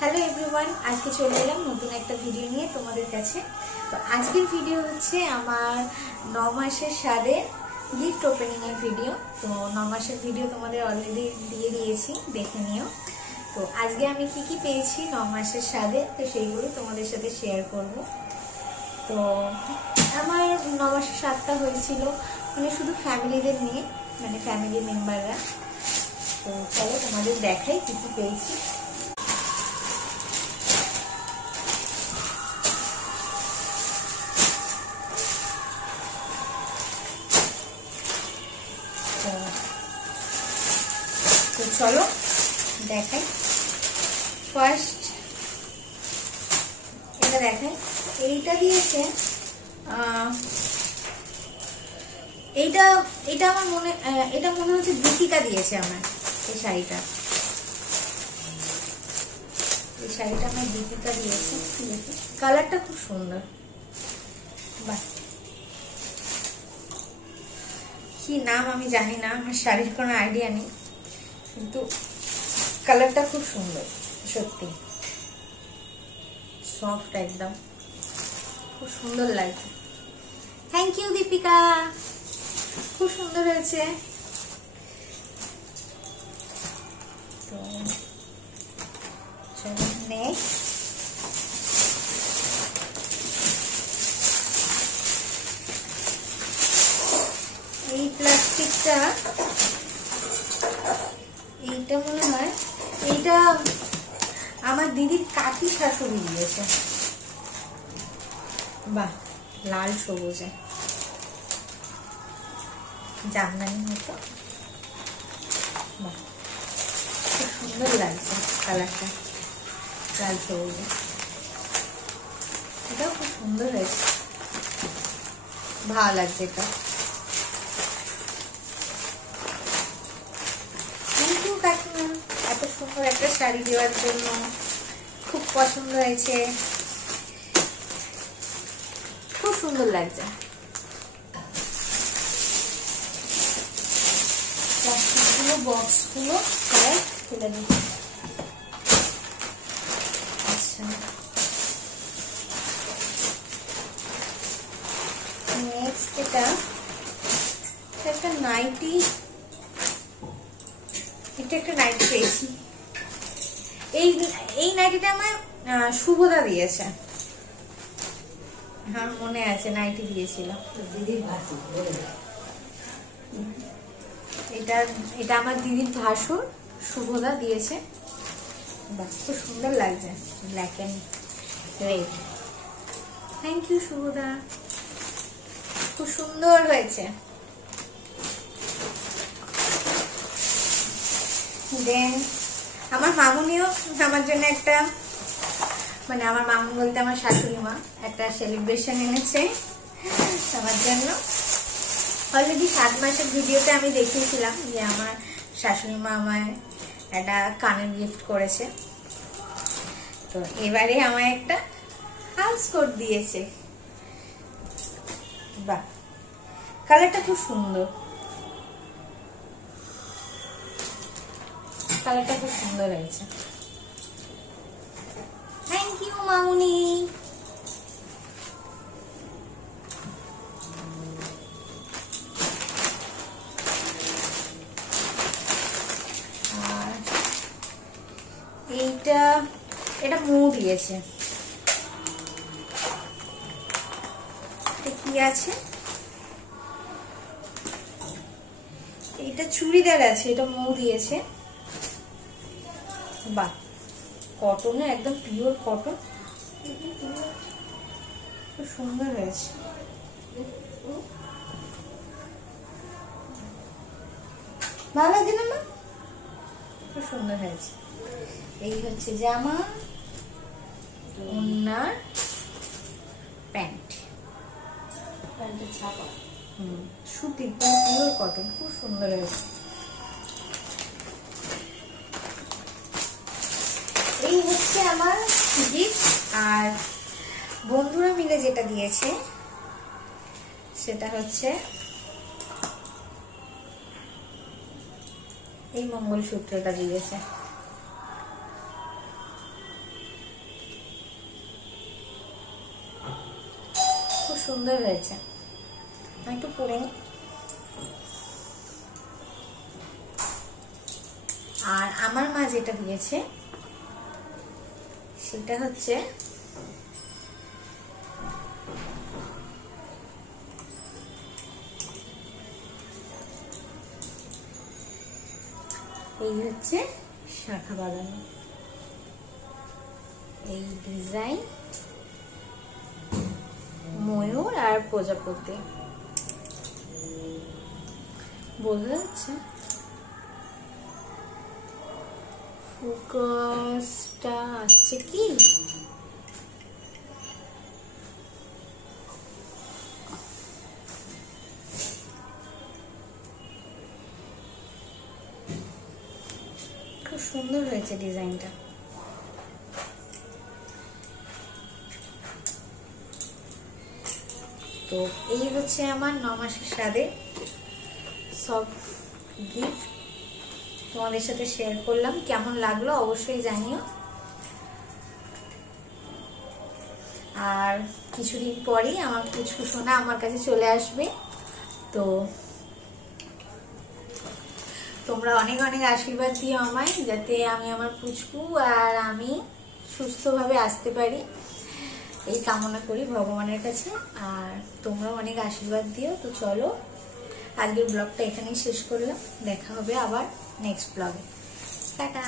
Hello everyone, আজকে চলে এলাম নতুন একটা ভিডিও নিয়ে তোমাদের কাছে। তো আজকের ভিডিও হচ্ছে আমার 9 মাসের স্বাদে গিফট ওপেনিং এর ভিডিও। তো 9 মাসের ভিডিও তোমাদের অলরেডি দিয়ে দিয়েছি, দেখে নিও। তো আজকে আমি কি কি পেয়েছি 9 মাসের স্বাদে, তো সেইগুলো তোমাদের সাথে শেয়ার করব। তো আমার 9 মাসের স্বাদটা হয়েছিল মানে শুধু ফ্যামিলিদের নিয়ে, মানে ফ্যামিলি মেম্বাররা। তো চলো তোমাদের দেখাই কি কি পেয়েছি। তো চলো দেখাই। ফার্স্ট এটা দেখাই, এইটা দিয়েছে। এটা আমার মনে হচ্ছে দীপিকা দিয়েছে আমার এই শাড়িটা। এই শাড়িটা আমার দীপিকা দিয়েছে। কালারটা খুব সুন্দর। বাহ, কি নাম আমি জানি না, আমার শাড়ির কোনো আইডিয়া নেই, কিন্তু কালারটা খুব সুন্দর, সত্যি সফট, একদম খুব সুন্দর লাগছে। থ্যাংক ইউ দীপিকা, খুব সুন্দর হয়েছে। তো চলো নেক্সট। এই প্লাস্টিকটা, এইটা মনে হয় এইটা আমার দিদির কাকি শাশুড়ি দিয়েছে। বাহ, লাল সবুজে জামদানি মতো। বাহ, খুব সুন্দর লাগছে কালারটা, লাল সবুজে। এটাও খুব সুন্দর হয়েছে, ভালো লাগছে এটা। থ্যাংক ইউ কাকিমা, এত সুন্দর একটা শাড়ি দেওয়ার জন্য, খুব পছন্দ হয়েছে, খুব সুন্দর লাগছে। প্লাস্টিকগুলো, বক্সগুলো সবাই তুলে দিই। আচ্ছা, নেক্সট এটা একটা নাইটি। এটা একটা নাইটি পেয়েছি। এই নাইটিটা আমার শুভদা দিয়েছে। হ্যাঁ মনে আছে, নাইটি দিয়েছিল। এটা আমার দিদির ভাসুর শুভদা দিয়েছে। বাহ, খুব সুন্দর লাগছে, black and red. Thank you Shubhada, খুব সুন্দর হয়েছে। দেন আমার মামুনিও আমার জন্য একটা, মানে আমার মামুন বলতে আমার শাশুড়ি মা, একটা সেলিব্রেশন এনেছে আমার জন্য। অলরেডি 7 মাসের ভিডিওতে আমি দেখিয়েছিলাম যে আমার শাশুড়ি মা আমায় একটা কানের গিফট করেছে। তো এবারে আমায় একটা হাউস কোট দিয়েছে। বাহ, কালারটা খুব সুন্দর, কালারটা খুব সুন্দর হয়েছে। থ্যাংক ইউ মামুনি। আর এটা মৌ দিয়েছে। কি আছে, এটা চুড়িদার আছে, এটা মৌ দিয়েছে। বাহ, কটনে, একদম পিওর কটন, খুব সুন্দর হয়েছে। ভালো লাগছে না মা? খুব সুন্দর হয়েছে। এই হচ্ছে জামা, ওড়নার, প্যান্ট। প্যান্টের ছাপা সুতির, পিওর কটন, খুব সুন্দর হয়েছে। এই হচ্ছে আমার গিফট। আর বন্ধুরা মিলে যেটা দিয়েছে সেটা হচ্ছে এই মঙ্গলসূত্রটা দিয়েছে। সুন্দর হয়েছে। আমি একটু পরে নিই। আর আমার মা যেটা দিয়েছে সেটা হচ্ছে এই হচ্ছে শাখা বাঁধানো এই ডিজাইন, ময়ূর আর প্রজাপতি, বোঝা যাচ্ছে? ফোকাসটা আসছে কি? খুব সুন্দর হয়েছে ডিজাইনটা। তো এই হচ্ছে আমার 9 মাসের স্বাদে সব গিফট তোমাদের সাথে শেয়ার করলাম। কেমন লাগলো অবশ্যই জানিও। আর কিছুদিন পরেই আমার পুচকু সোনা আমার কাছে চলে আসবে। তো তোমরা অনেক অনেক আশীর্বাদ দিও আমায়, যাতে আমি আমার পুচকু আর আমি সুস্থভাবে আসতে পারি, এই কামনা করি ভগবানের কাছে। আর তোমরাও অনেক আশীর্বাদ দিও। তো চলো আজকের ব্লগটা এখানেই শেষ করলাম। দেখা হবে আবার নেক্সট ব্লগে। টাটা।